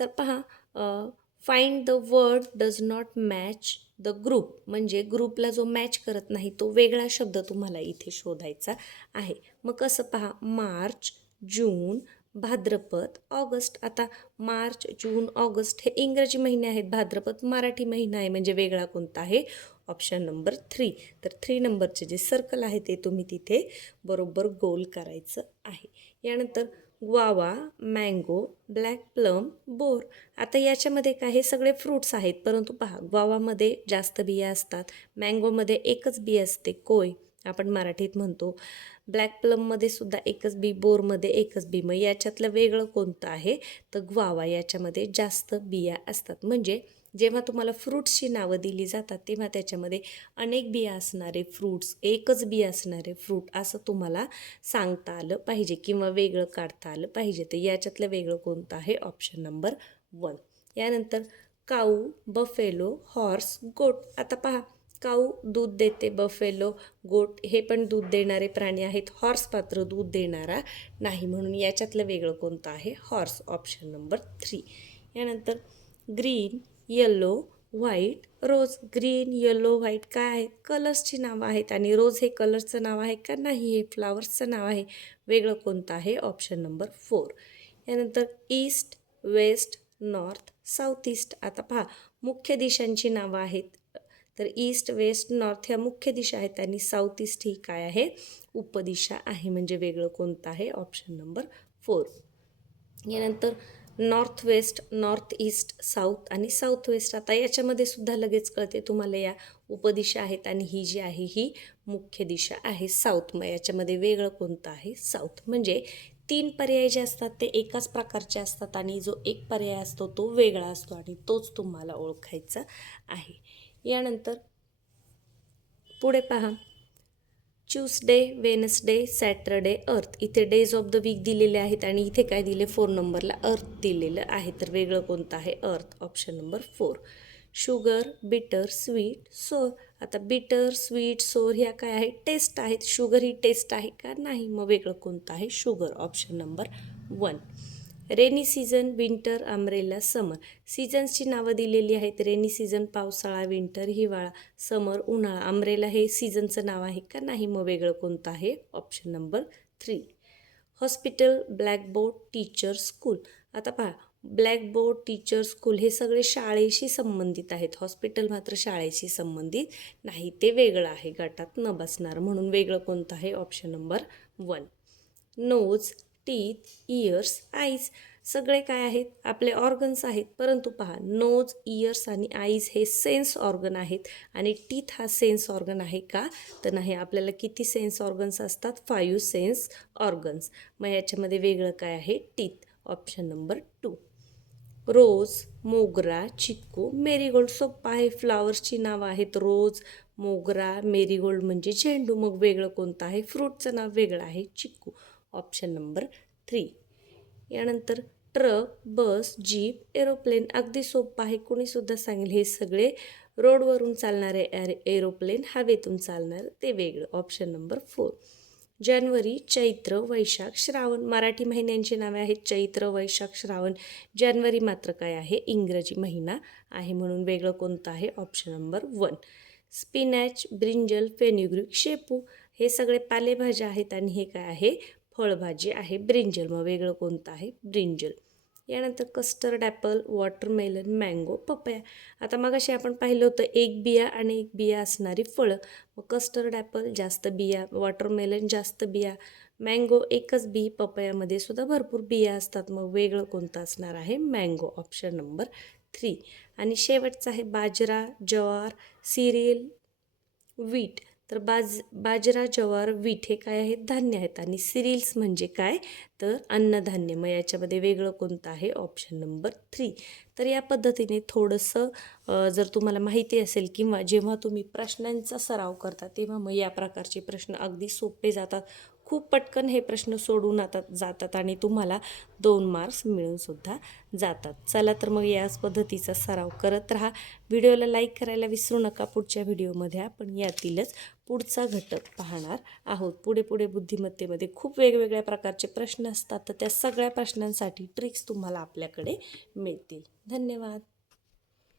तर पहा find the word does not match the group म्हणजे ग्रुपला जो मॅच करत नाही तो वेगळा शब्द तुम्हाला इथे शोधायचा आहे. मग कसं पहा मार्च जून भाद्रपद ऑगस्ट. आता मार्च जून ऑगस्ट हे इंग्रजी महिने आहेत. भाद्रपद मराठी महिना आहे म्हणजे वेगळा कोणता आहे? ऑप्शन नंबर थ्री तर थ्री नंबरचे जे सर्कल आहे ते तुम्ही तिथे बरोबर गोल करायचं आहे. यानंतर ग्वावा मँगो ब्लॅक प्लम बोर आता याच्यामध्ये काय हे सगळे फ्रूट्स आहेत परंतु पहा ग्वावामध्ये जास्त बिया असतात मँगोमध्ये एकच बी असते कोय? आपण मराठीत म्हणतो. ब्लॅक प्लममध्ये सुद्धा एकच बी बोरमध्ये एकच बी. मग याच्यातलं वेगळं कोणतं आहे? तर ग्वावा याच्यामध्ये जास्त बिया असतात. म्हणजे जेव्हा तुम्हाला फ्रूट्सची नावं दिली जातात तेव्हा त्याच्यामध्ये अनेक बिया असणारे फ्रूट्स एकच बी असणारे फ्रूट असं तुम्हाला सांगता आलं पाहिजे किंवा वेगळं काढता आलं पाहिजे. तर याच्यातलं वेगळं कोणतं आहे? ऑप्शन नंबर वन यानंतर काऊ बफेलो हॉर्स गोट आता पहा काऊ दूध देते बफेलो गोट हे पण दूध देणारे प्राणी आहेत. हॉर्स मात्र दूध देणारा नाही म्हणून याच्यातलं वेगळं कोणतं आहे? हॉर्स ऑप्शन नंबर थ्री यानंतर green yellow white rose green yellow white काय आहेत कलर्सची नावं आहेत. आणि रोज हे कलर्सचं नाव आहे का? नाही हे फ्लावर्सचं नाव आहे. वेगळं कोणतं आहे? ऑप्शन नंबर फोर यानंतर east west north south east आता पहा मुख्य दिशांची नावं आहेत. तर ईस्ट वेस्ट नॉर्थ ह्या मुख्य दिशा आहेत आणि साऊथ ईस्ट ही काय आहे? उपदिशा आहे. म्हणजे वेगळं कोणतं आहे? Option number four. यानंतर north west north east south आणि साऊथ वेस्ट. आता याच्यामध्ये सुद्धा लगेच कळते तुम्हाला या उपदिशा आहेत आणि ही जी आहे ही मुख्य दिशा आहे साऊथ. मग याच्यामध्ये वेगळं कोणतं आहे? साऊथ. म्हणजे तीन पर्याय जे असतात ते एकाच प्रकारचे असतात आणि जो एक पर्याय असतो तो वेगळा असतो आणि तोच तुम्हाला ओळखायचा आहे. यानंतर पुढे पहा. ट्यूसडे वेनसडे सॅटरडे अर्थ इथे डेज ऑफ द वीक दिलेले आहेत आणि इथे काय दिले? फोर नंबरला अर्थ दिलेलं आहे. तर वेगळं कोणतं आहे? अर्थ option number four sugar bitter sweet sour आता बिटर स्वीट सोर ह्या काय आहे टेस्ट आहेत. शुगर ही टेस्ट आहे का? नाही. मग वेगळं कोणतं आहे? Sugar option number one rainy season winter umbrella summer. सीझन्सची नावं दिलेली आहेत. रेनी सीझन पावसाळा विंटर हिवाळा समर उन्हाळा. अमरेला हे सीझनचं नाव आहे का नाही मग वेगळं कोणतं आहे? Option number three. Hospital blackboard teacher school. आता पहा ब्लॅकबोर्ड टीचर स्कूल हे सगळे शाळेशी संबंधित आहेत. हॉस्पिटल मात्र शाळेशी संबंधित नाही. ते वेगळं आहे. गटात न बसणार म्हणून वेगळं कोणतं आहे? Option number one. Nose teeth ears eyes सगळे काय आहेत? आपले ऑर्गन्स आहेत. परंतु पहा नोज इयर्स आणि आईज हे सेन्स ऑर्गन आहेत. आणि टीथ हा सेन्स ऑर्गन आहे का? तर नाही आपल्याला किती सेन्स ऑर्गन्स असतात? फाईव्ह सेन्स ऑर्गन्स मग याच्यामध्ये वेगळं काय आहे? Teeth option number two rose मोगरा चिक्कू मेरीगोल्ड सोप्पा आहे. फ्लावर्सची नावं आहेत. रोज मोगरा मेरीगोल्ड म्हणजे झेंडू. मग वेगळं कोणतं आहे? फ्रूटचं नाव वेगळं आहे. चिक्कू ऑप्शन नंबर थ्री. यानंतर ट्रक बस जीप एरोप्लेन अगदी सोपं आहे. कोणीसुद्धा सांगेल हे सगळे रोडवरून चालणारे एर एरोप्लेन हवेतून चालणार ते वेगळं. Option number four. जानेवारी चैत्र वैशाख श्रावण. मराठी महिन्यांची नावे आहेत. चैत्र वैशाख श्रावण. जानेवारी मात्र काय आहे? इंग्रजी महिना आहे म्हणून वेगळं कोणतं आहे? Option number one. Spinach brinjal fenugreek शेपू. हे सगळे पालेभाज्या आहेत आणि हे काय आहे? फळभाजी आहे ब्रिंजल. मग वेगळं कोणतं आहे? ब्रिंजल. यानंतर custard apple watermelon mango papaya आता मग अशी आपण पाहिलं होतं एक बिया आणि एक बिया असणारी फळं. मग कस्टर्ड ॲपल जास्त बिया वॉटरमेलन जास्त बिया मँगो एकच बी पपयामध्ये सुद्धा भरपूर बिया असतात. मग वेगळं कोणतं असणार आहे? मँगो ऑप्शन नंबर थ्री आणि शेवटचं आहे बाजरा ज्वार सिरियल वीट तर बाज बाजरा जवार वीट हे काय आहेत? धान्य आहेत. आणि सिरिल्स म्हणजे काय? तर अन्नधान्य. मग याच्यामध्ये वेगळं कोणतं आहे? ऑप्शन नंबर थ्री तर या पद्धतीने थोडंसं जर तुम्हाला माहिती असेल किंवा जेव्हा तुम्ही प्रश्नांचा सराव करता तेव्हा मग या प्रकारचे प्रश्न अगदी सोपे जातात. खूप पटकन हे प्रश्न सोडून आता जातात आणि तुम्हाला दोन मार्क्स मिळूनसुद्धा जातात. चला तर मग याच पद्धतीचा सराव करत राहा. व्हिडिओला लाईक करायला विसरू नका. पुढच्या व्हिडिओमध्ये आपण यातीलच पुढचा घटक पाहणार आहोत. पुढे पुढे बुद्धिमत्तेमध्ये खूप वेगवेगळ्या प्रकारचे प्रश्न असतात. तर त्या सगळ्या प्रश्नांसाठी ट्रिक्स तुम्हाला आपल्याकडे मिळतील. धन्यवाद.